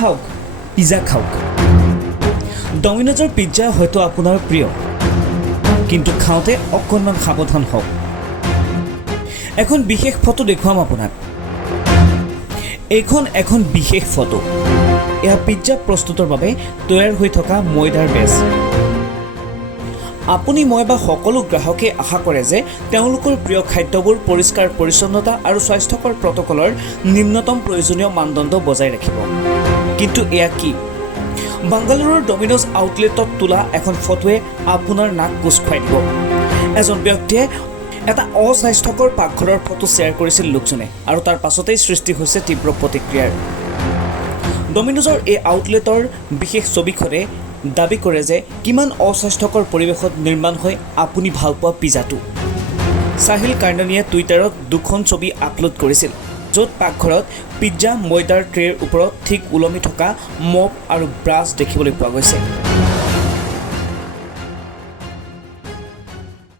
খাওক পিজ্জা খাওক ডমিনজৰ পিজ্জা হয়তো আপোনাৰ প্ৰিয় কিন্তু খাওঁতে অকণমান সাৱধান হওক এখন বিশেষ ফটো দেখুৱাম আপোনাক এইখন এখন বিশেষ ফটো এয়া পিজ্জা প্ৰস্তুতৰ বাবে তৈয়াৰ হৈ থকা ময়দাৰ বেচ আপুনি মই বা সকলো গ্ৰাহকে আশা কৰে যে তেওঁলোকৰ প্ৰিয় খাদ্যবোৰ পৰিষ্কাৰ পৰিচ্ছন্নতা আৰু স্বাস্থ্যকৰ প্ৰটকলৰ নিম্নতম প্ৰয়োজনীয় মানদণ্ড বজাই ৰাখিব কিন্তু এয়া কি বাংগালুৰুৰ ডমিনজ আউটলেটত তোলা এখন ফটোৱে আপোনাৰ নাক কোচ খুৱাই দিব এজন ব্যক্তিয়ে এটা অস্বাস্থ্যকৰ পাকঘৰৰ ফটো শ্বেয়াৰ কৰিছিল লোকজনে আৰু তাৰ পাছতেই সৃষ্টি হৈছে তীব্ৰ প্ৰতিক্ৰিয়াৰ ডমিনজৰ এই আউটলেটৰ বিশেষ ছবিখনে দাবী কৰে যে কিমান অস্বাস্থ্যকৰ পৰিৱেশত নিৰ্মাণ হয় আপুনি ভাল পোৱা পিজ্জাটো সাহিল কাৰ্ণানীয়ে টুইটাৰত দুখন ছবি আপলোড কৰিছিল য'ত পাকঘৰত পিজ্জা ময়দাৰ ট্ৰেৰ ওপৰত ঠিক ওলমি থকা মপ আৰু ব্ৰাছ দেখিবলৈ পোৱা গৈছে